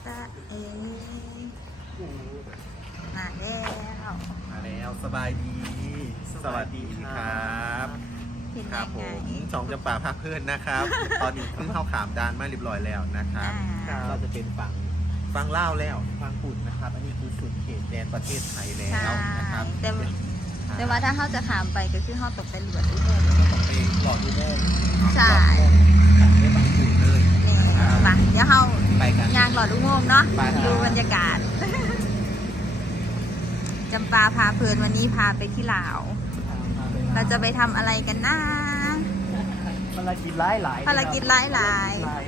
ตาเอมาแล้วสบายดี สวัสดีครับครับผมสองจำปาภาคเพื่อนนะครับ ตอนนี้เพิ่งเข้าขามดานมาเรียบร้อยแล้วนะครับเราจะเป็นฝั่งลาวแล้วฝั่งปุ่นนะครับ อันนี้คือสุดเขตแดนประเทศไทยแล้วนะครับแต่ว่าถ้าเขาจะขามไปก็คือเขาตกไปเหลืออุโมงค์ต้องไปหลอดอุโมงค์ใช่ได้บางปุ่นเลยไปเดี๋ยวเขาไปกันยางหลอดอุโมงค์เนาะไปครับดูบรรยากาศจำปาพาเพลินวันนี้พาไปที่ลาว เราจะไปทำอะไรกันนะภารกิจหลายๆภารกิจหลายว่า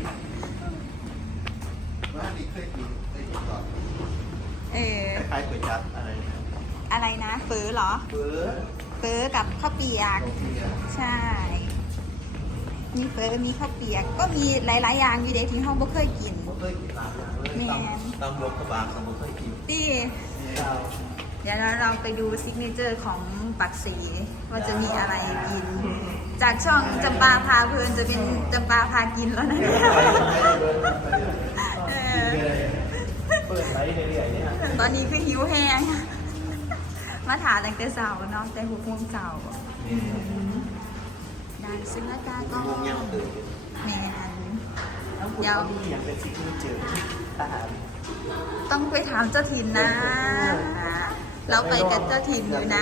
นี่เคยกินก่อนๆคล้ายๆก๋วยจั๊บอะไรเนี่ยอะไรนะเฟอเหรอเบอร์เฟอกับข้าวเปียกโอเคใช่ มีเฟอมีข้าวเปียก ก็มีหลายๆอย่างอยู่เด็กที่ห้องบ่เคยกินผมเคยกินร้านอย่างเลยตำรวจกระบะสมุนเคยกินตี้เดี๋ยวเราไปดูซิกเนเจอร์ของปักศรีว่าจะมีอะไรกิน จากช่องจำปาพาเพลินจะเป็นจำปาพากินแล้วนะเนี่ยเออเปิดไลฟ์เรื่อยๆเนี่ยตอนนี้คือหิวแห้ง มาถามตั้งแต่เช้าเนาะแต่6 โมงเช้าได้ซึ่งอากาศก็งงยังตื่นแมนทั้งคุณก็มีอย่างเป็นซิกเนเจอร์อาหารต้องไปถามเจ้าถิ่นนะ เราไปกับเจ้าถิ่นอยู่นะ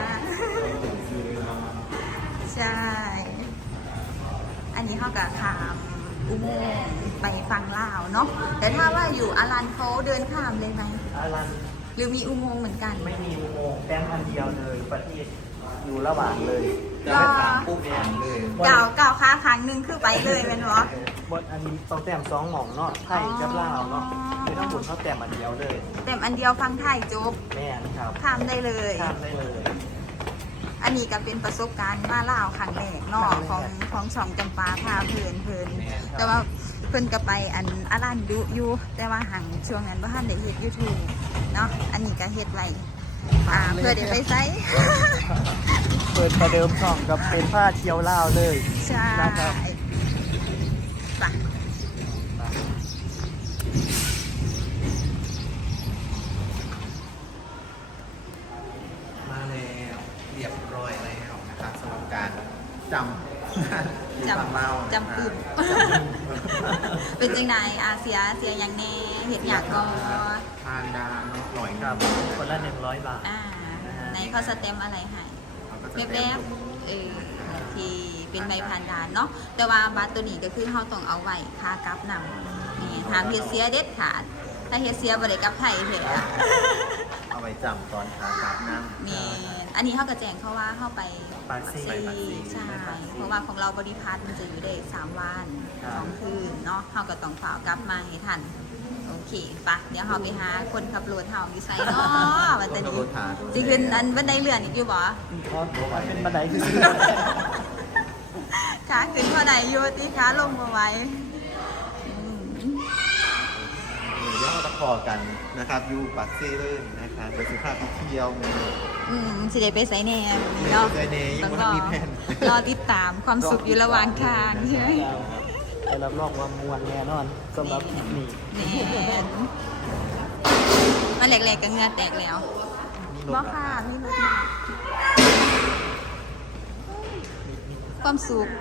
ใช่ อันนี้เขากับขามอุโมงค์ไปฟังลาวเนาะ แต่ถ้าว่าอยู่อารันเขาเดินข้ามเลยไหมอารันหรือมีอุโมงค์เหมือนกันไม่มีอุโมงค์แป้งอันเดียวเลยประเทศอยู่ระหว่างเลยจะไปถามปุ๊บแอนเลยก่าวค้าครั้งหนึ่งคือไปเลยเป็นหรอบทอันนี้ต้องแต้มสองหม่องเนาะไทยกับลาวเนาะไม่ต้องบุญเขาแต้มอันเดียวเลยแต่อันเดียวฟังไทยจบแม่นครับข้ามได้เลยข้ามได้เลยอันนี้ก็เป็นประสบการณ์มาลาวครั้งแรกเนาะของช่องจำปาพาเพลินแต่ว่าเพิ่นก็ไปอันอารันดุอยู่แต่ว่าหังช่วงนั้นบ่ทันได้เฮ็ด YouTube เนาะอันนี้ก็เฮ็ดไว้เพื่อเดี๋ยวไปไซเปิดประเดิมช่องกับเป็นผ้าเชียวลาวเลยใช่นะครับไปมาแล้วเรียบร้อยแล้วนะครับสำหรับการจำฝั่งลาวจำปุ่มเป็นจังไดเสียอย่างแน่เฮ็ดหยังก็ทานดาเนาะหน่อยครับคนละ100 บาทในเขาสเต็มอะไรให้เราก็จะแวบที่เป็นใบผ่านด่านเนาะแต่ว่าบัตรตัวนี้ก็คือเขาต้องเอาไว้ค่ากลับนำนี่ทางเฮ็ดเสียเด็ดขาดถ้าเฮ็ดเสียบ่ได้กลับไทยแท้เอาไปจำตอนขากลับน้ำนี่อันนี้เขาก็แจ้งเขาว่าเข้าไปปากซีใช่เพราะว่าของเราบริพาร์ทมันจะอยู่ได้3 วัน2 คืนเนาะเขาก็ต้องฝ่ากกลับมาให้ทันโอเคปะเดี๋ยวเราไปหาคนขับรถเฮาอยู่ไสเนาะวันนี้สิขึ้นอันบันไดเลื่อนอีกอยู่บ่มันเป็นบันไดคือขาขึ้นเท่าไหร่อยู่ที่ขาลงมาไว้เดี๋ยวเราจะพอกันนะครับอยู่ปากเซ่เลยนะครับไปสุภาพไปเที่ยวเมืองสิได้ไปไสแหน่เนาะไปไหนยังบ่ทันมีแผนรอติดตามความสุขอยู่ระหว่างทางใช่ไหมได้รับรองว่ามวลแน่นอนสำหรับคลิปนี้แน่มันแหลกๆก็เหงือแตกแล้วมีรบ่ถค่ะมีรถมาความสุข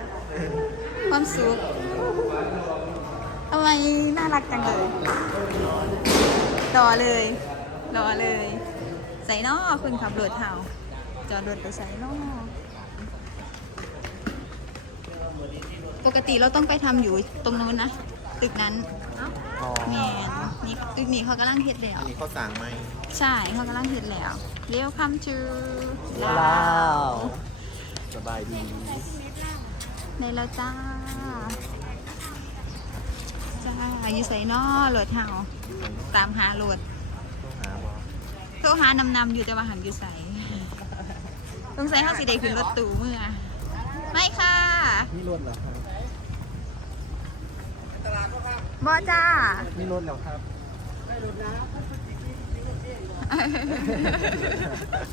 ทำไมน่ารักจังเลยรอเลย ใส่นอคุณขับรถเฮาจอดรถไปใส่นอปกติเราต้องไปทำอยู่ตรงนู้นนะ ตึกนั้นอ๋อแง่นี่ตึกนี้เขากำลังเฮ็ดแล้วอันนี้เขาสั่งไหมใช่เขากำลังเฮ็ดแล้ว Welcome to ลาว สบายดีในแล้วจ้าอยู่ใส่นอรถเฮาตามหารถต้องหาบอโทรหานำอยู่แต่ว่าหันอยู่ใส่สงสัยเขาสิได้ขึ้นรถตู้เมื่อไม่ค่ะนี่รถเหรอครับบอจ้านี่รถเหรอครับ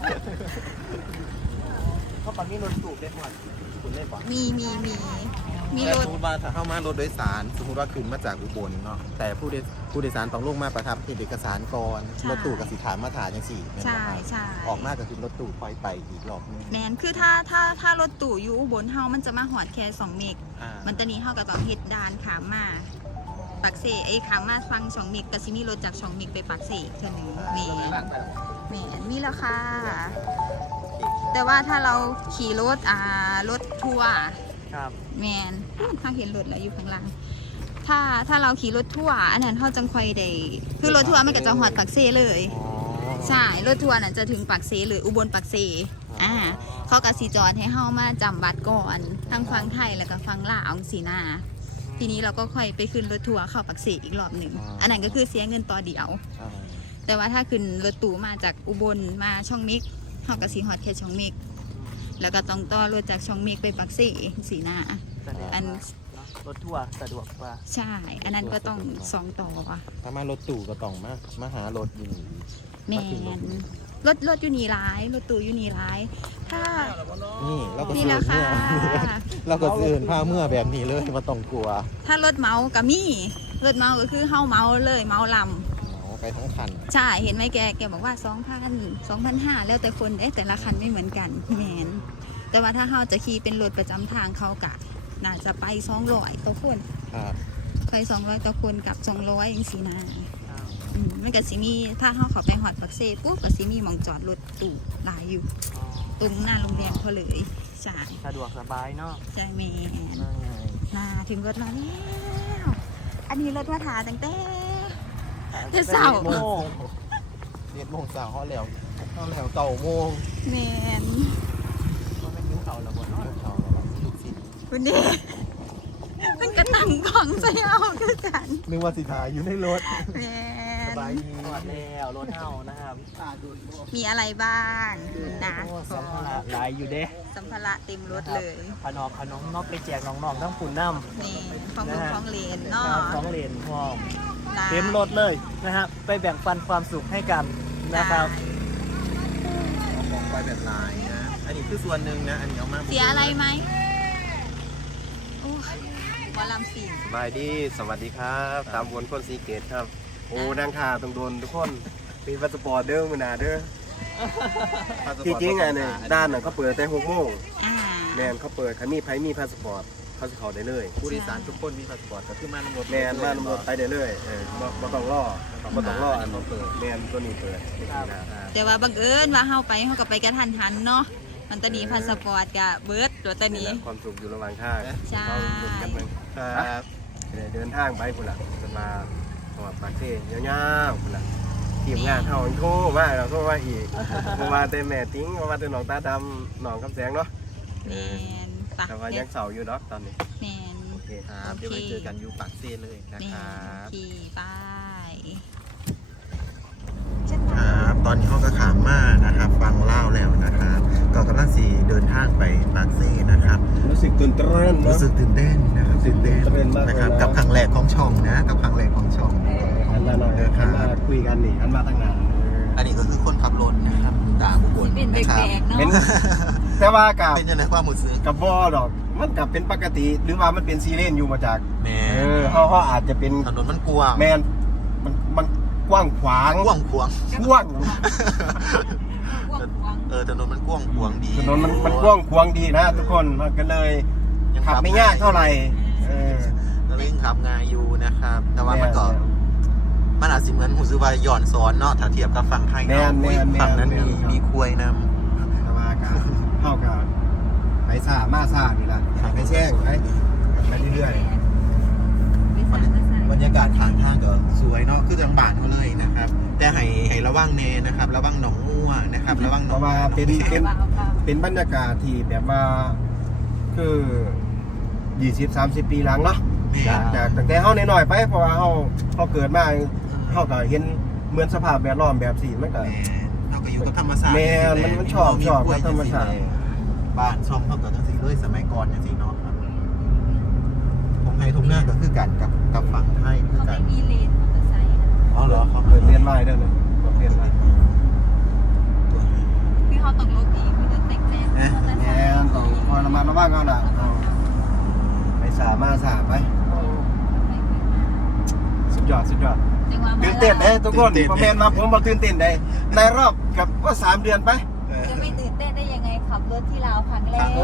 เขาปักนี่รถสูบได้หมดคุณเล่นปะมีมีแต่รสถมมติว่าถ้าเข้ามารถโดยสารสมมติว่าขึ้นมาจากอุบลเนาะแต่ผู้โดยสารต้องลงมาประทับเอกสารก่อนรถตู้กับสิขามมาถ่ายจังสี่แม่นบ่ใช่ครับใช่ออกมาก็คือรถตู้คอยไปอีกรอบนึงแมนคือถ้ารถตู่อยู่อุบลเฮามันจะมาหอดแค่2 เมกอ่ามันตอนนี้เฮาก็ต้องเฮ็ดด่านขามมาปักเสขามมาฟัง2 เมกก็สิมีรถจาก2 เมกไปปักเสเทื่อหนึงแม่นมีแล้วค่ะ แต่ว่าถ้าเราขี่รถรถทัวร์ครับแมนถ้าเห็นรถแล้วอยู่ข้างล่างถ้าเราขี่รถทัวร์อันนั้นเขาจังค่อยได้คือรถทัวร์มันก็จะหอดปักเซเลยอ๋อใช่รถทัวร์น่ะจะถึงปักเซเลยอุบลปักเซเขาก็สีจอดให้เฮามาจำบัตรก่อนทั้งฟังไทยแล้วก็ฟังลาวสีหน้าทีนี้เราก็ค่อยไปขึ้นรถทัวร์เข้าปักเซอีกรอบหนึ่งอันนั้นก็คือเสียเงินต่อเดียวอ่าแต่ว่าถ้าขึ้นรถตู้มาจากอุบลมาช่องมิกเขาก็สีฮอดแค่ช่องมิกแล้วก็ต้องต่อรถจากช่องมิกไปปักเซสีหน้าแสดงอันว่ารถทัวร์สะดวกกว่าใช่ อันนั้นก็ต้อง2 ต่อถ้ามารถตู้ก็ต้องมาหารถอยู่นี่แมนรถอยู่นี่ร้ายรถตู้อยู่นี่ร้าย ถ้านี่เราก็นี่ซื้อราคาเราก็ซื้อผ้าเมื่อแบบนี้เลยมาต้องกลัวถ้ารถเมากับมี่รถเมาก็คือเฮาเมาเลยเมาลเอาไปทั้งคันำใช่เห็นไหมแกบอกว่า 2,500 แล้วแต่คนแต่ละคันไม่เหมือนกันแมนแต่ว่าถ้าเฮาจะขี่เป็นรถประจำทางเขากะน่าจะไป200ต่อคนครับไป200ต่อคนกับ200อย่างสีนาครับมันก็สิมีถ้าเฮาเข้าไปฮอดปักเซปุ๊บก็สิมีหม่องจอดรถตู้หลายอยู่อ๋อตรงหน้าโรงแรมเขาเลยใช่สะดวกสบายเนาะใช่แมนนั่นไงน่าถึงรถแล้วอันนี้รถมาถาตั้งแต่ เดี๋ยวเสาร์โมง 11 โมงเช้าเขาแล้ว9 โมงแมนก็ไม่กินเขาแล้วบ่เนาะเขาแล้วลูกศิษย์คุณเดมันกระหนังของใส่เอาคือกันนึกว่าสิทายอยู่ในรถแมสบายนดีทอดแล้วรถเฮานะครับมีอะไรบ้างนะโอ้สัมภาระหลายอยู่เด้สัมภาระเต็มรถเลยขนมนอกไปแจกน้องๆทั้งฝุ่นน้ำนี่ของลูกของเลนเนาะสองเลนพร้อมนะเต็มรถเลยนะครับไปแบ่งปันความสุขให้กันนะครับเอาของไปแบบลายนะ อันนี้คือส่วนหนึ่งนะ อันนี้เอามาเสียอะไรไหมโอ้ยหมอลำสิงสบายดีสวัสดีครับตามวนคนสีเกตครับ โอ้นางขาต้องโดนทุกคนมีพาสปอร์ตเด้อมือหนาเด้อที่จริงอ่ะเนี่ยด้านน่ะเขาเปิดแต่6 โมงอ่าแมนเขาเปิดคันนี้ไผมีพาสปอร์ตเขาจะเข้าได้เลยผู้โดยสารทุกคนมีพาสปอร์ตก็คือมานำรถแมนมานำรถไปได้เลยบ่ต้องรอบ่ต้องรออันเปิดแมนตัวนี้เปิดนี่คือนะแต่ว่าบังเอิญว่าเฮาไปเฮาก็ไปกระทันหันเนาะมันตอนนี้พาสปอร์ตกับเบิร์ดตัวตอนนี้ความสุขอยู่ระหว่างทางใช่เราสุขกันมั้งครับเดินทางไปพุ่นล่ะจะมาจังหวัดปากเซ่ยาวๆพุ่นล่ะทีมงานเฮาโทรมาเราโทรมาอีกบ่ว่าแต่แม่ติ้งบ่ว่าแต่น้องตาดำน้องกำแสงเนาะแมนปะแต่ว่ายังเสาอยู่เนาะตอนนี้แมนโอเคครับเดี๋ยวไปเจอกันอยู่ปากเซ่เลยนะแมคน รับขี่ไปครับตอนนี้เขาก็ขามมานะครับ ฟังเล่าแล้วนะครับ ก็กำลังสีเดินทางไปปากเซ่นะครับรู้สึกตื่นเต้นรู้สึกตื่นเต้นนะครับตื่นเต้นตื่นเต้นมากเลยนะนะครับกับครั้งแรกของช่องนะกับครั้งแรกของช่องอันมาหน่อยเดินอัทาน งมาคุยกันนี่อันมาตั้งนานอันนี้ก็คือคนขับรถนะครับตามอุบลเป็นแนะครับปลกๆเนาะเป็นแต่ว่ากับเป็นยังไงความรู้สึกกับบ่ดอก มันกับเป็นปกติหรือว่ามันเป็นซีเรียสอยู่มาจากแมเขาอาจจะเป็นถนนมันกว้างแมนมันกว้างขวางกว้างขวางกว้างถนนมันกว้างขวางดีถนนมันกว้างขวางดีนะทุกคนมันก็เลยยังขับไม่ยากเท่าไหร่เออก็เลยยังขับง่ายอยู่นะครับ แต่ว่ามันก็มันอาจจะเหมือนหูซื้อว่าหย่อนซ้อนเนาะถ้าเทียบกับฝั่งไทยแม่เนาะนแม่นแม่นฝั่งนั้นแม่นมีควยนำแต่ว่าก็เท่ากับไปซ่ามาซ่านี่ล่ะไปแช่งไปเรื่อยบรรยากาศทางทางก็สวยเนาะคือจังบานเขาเลยนะครับ แต่ให้ระวังเนนะครับระวังหนองมั่วนะครับระวังๆหเพนองราะว่าเป็นแคเป็นบรรยากาศที่แบบว่าคือ 20-30 ปีหลังเนาะแม่จากตั้งแต่เฮาน้อยๆไปเพราะว่าเฮาเกิดมาเฮาก็เห็นเหมือนสภาพแวดล้อมแบบสี่มันก็เราก็อยู่กับธรรมชาติแม่มันชอบกับธรรมชาติบ้านช่องเขาก็จังสีเลยสมัยก่อนจังสีเนาะครับผมให้ทุกหน้าก็คือกันกับฝั่งไทยคือเขากัไม่นมีเลนมอเตอร์ไซค์นะอ๋อเหรอเขาเปิดเรียนไม้ได้เลยเปิดเรียนไม้คือเขาต้องลบเองคือจะแต่งแน่มอเตอร์ไซแม่ค์ต้องคอยระมัดระวังเอาล่ะเอาไปสามาสาไปสุดยอดจังหวะตื่นเต้นเด้ทุกคนผมแมนมาผมบอกตื่นเต้นได้ในรอบกับว่า3 เดือนไปจะไม่ตื่นเต้นได้ยังไงขับรถที่ลาวครั้งแรก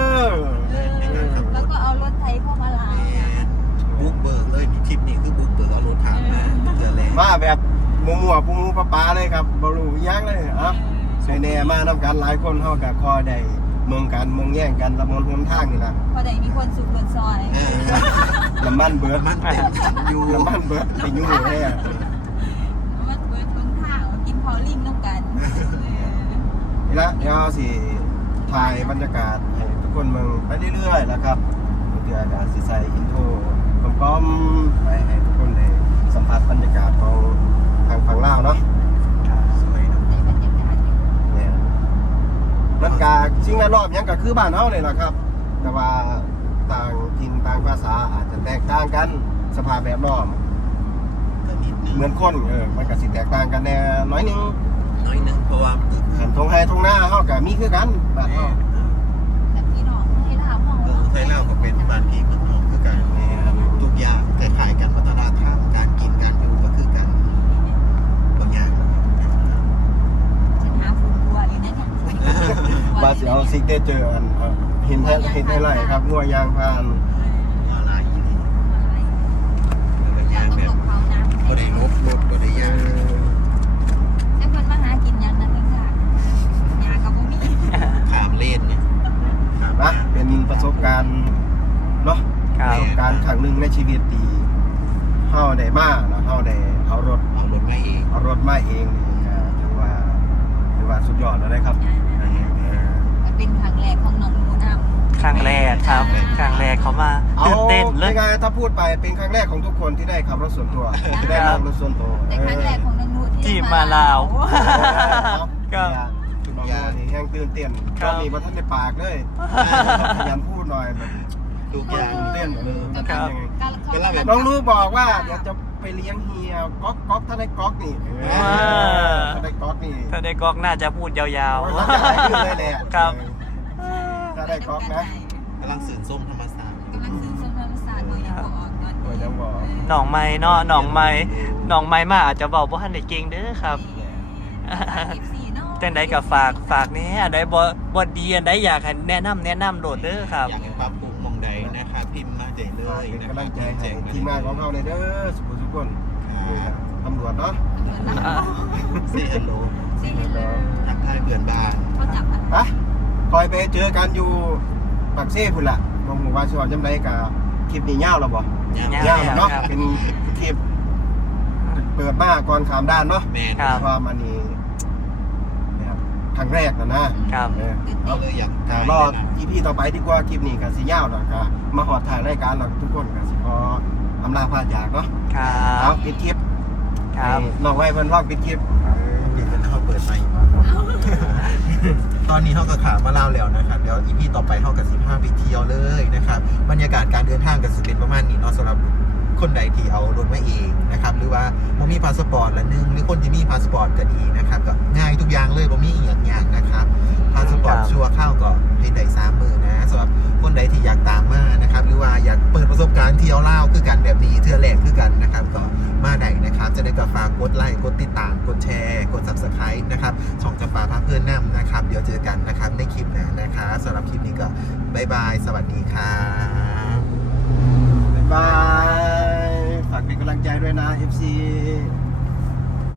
แล้วก็เอารถไทยเข้ามาลาวบุกเบิกเลยมีคลิปนี้คือบุกเบิกเอารถถามมาเจอเลยมาแบบมัวปูปลาเลยครับบรูยังเลยใส่แน่มานำกันหลายคนเท่ากับคอยได้มองกันมองแย่งกันละมนหนทางนี่นะพอได้มีคนสุกคนซอยน้ำมันเบิดมันเต็มอยู่น้ำมันเบิดไปยุ่งเลยมันเบิดคนข้าวกินพอลิ่งน้ำกันนี่ละเดี๋ยวสิถ่ายบรรยากาศให้ทุกคนเมืองไปเรื่อยๆนะครับเดี๋ยวจะสิใส่อินโทรก้อมๆไปให้ทุกคนได้สัมผัสบรรยากาศของทางฝั่งลาวเนาะสวยนะในบรรยากาศเนี่ยมันกาสิ่งแวดล้อมยังก็คือบ้านเฮาเลยล่ะครับ แต่ว่าต่างถิ่นต่างภาษาอาจจะแตกต่างกันสภาพแวดล้อมก็นิดนึงเหมือนคนมันก็สิแตกต่างกันแน่น้อยหนึงน้อยหนึ่งเพราะว่ามันก็คือขันทงไฮทงหน้าเฮาก็มีคือกันบ้านเฮาแต่พี่น้องให้ลาวห้องไทยเล่าก็เป็นบ้านพี่เมืองน้องคือกันทุกอย่างคล้ายๆกันวัฒนธรรมการกินการอยู่ก็คือกันบางอย่างฉันหาฝุ่นบัวเลยนะเนี่ยบาสิเอาซิกได้เจออันเห็นให้ไรครับงัวยางพานอะไรอีกบางอเราย่างต้องแบหลบบเขาน้ำก็ได้ลบรถก็ได้ยางให้เพื่อนมาหากินยังนั้นเองค่ะยากับบุมี่ขามเลนเนี่ยนะเป็นประสบการณ์เนาะประสบการณ์ครั้งหนึ่งในชีวิตที่เฮาได้มาแล้วเฮาได้เอารถเอารถมาเองมาเองนี่ก็ถือว่าสุดยอดแล้วนะครับมันเป็นครั้งแรกของน้องหนูน้ำครั้งแรกครับครั้งแรกเขามาเอาตื่นเต้นเลยยังไงถ้าพูดไปเป็นครั้งแรกของทุกคนที่ได้ขับรถส่วนตัวที่ได้นั่งรถส่วนตัวแต่ครั้งแรกของน้องหนูที่มาลาวก็ครับคุณน้องนี่แห้งตื่นเต้นคตรับอนนี้ว่าท่านในปากเลยขยันพูดหน่อยแบบทุกอย่างตื่นเต้นมันเป็นยังไงก็เล่าแบบน้องรู้บอกว่าเดี๋ยวจะไปเลี้ยงเฮียก๊อกถ้าได้ก๊อกนี่ถ้าได้ก๊อกนี่ถ้าได้กอกน่าจะพูดยาวโอ้ยน่าจะได้ขึ้นเลยแหละครับถ้าได้ก๊อกนะกำลังสื่นส้มธรรมศาสตร์กำลังซื้อส้มธรรมศาสตร์โดยยังบอกตอนโอ้ยยังบอกหนองไม้เนาะหนองไม้มาอาจจะบอกว่าท่านได้เก่งเด้อครับ จังใดก็ฝากนี่อันใดบ่ดีอันใดอยากให้แนะนำโหลดเด้อครับอยากให้ปรับปรุงมองใดนะคะพิมพ์มาใจเลยเป็นนะกำลังใจให้แจ้งทีมงานของเขาเลยเด้อทุกคนตำรวจเนาะเซฮัลโหลซีเรียสทักทายเพื่อนบ้านเขาจับอะไรฮะคอยไปเจอกันอยู่ปากเซ่พุ่นล่ะมองว่าสิว่าจำได้กับคลิปนี้ยาวแล้วบ่ยาวเนาะครับเป็นคลิปเปิดมาก่อนขามด้านเนาะแมนครับว่ามันนี่นะครับครั้งแรกนะครับก็เลยอยากรอบอีพีต่อไปดีกว่าคลิปนี้ก็สิยาวแล้วก็มาหอดถ่ายรายการเราทุกคนก็สิขออำลาพาจากเนาะครัเอาบปิดคลิปครับน้องไว้เพิ่นลอกปิดคลิปเดี๋ยวเขาเปิดใหม่ตอนนี้เขาก็ขามาลาวแล้วนะครับเดี๋ยวอีพีต่อไปเขากับ15ไปเที่ยวเลยนะครับบรรยากาศการเดินทางก็จะเป็นประมาณนี้เนาะสำหรับคนใดที่เอารถมาเองนะครับหรือว่าบ่มีพาสปอร์ตละนึงหรือคนที่มีพาสปอร์ตก็ดีนะครับก็ง่ายทุกอย่างเลยบ่มีอีกอย่างนะครับพาสปอร์ตชัวร์เข้าก็ให้ได้30,000นะสำหรับคนใดที่อยากตามมานะครับหรือว่าอยากเปิดประสบการณ์เที่ยวลาวคือกันแบบนี้เทื่อแรกคือกันนะครับก็มาได้นะครับจะได้ก็ฝากกดไลค์กดติดตามกดแชร์กด Subscribe นะครับช่องจำปาพาเพื่อนนำนะครับเดี๋ยวเจอกันนะครับในคลิปหน้านะครับสำหรับคลิปนี้ก็บ๊ายบายสวัสดีครับบ๊ายบายฝากเป็นกำลังใจด้วยนะ FC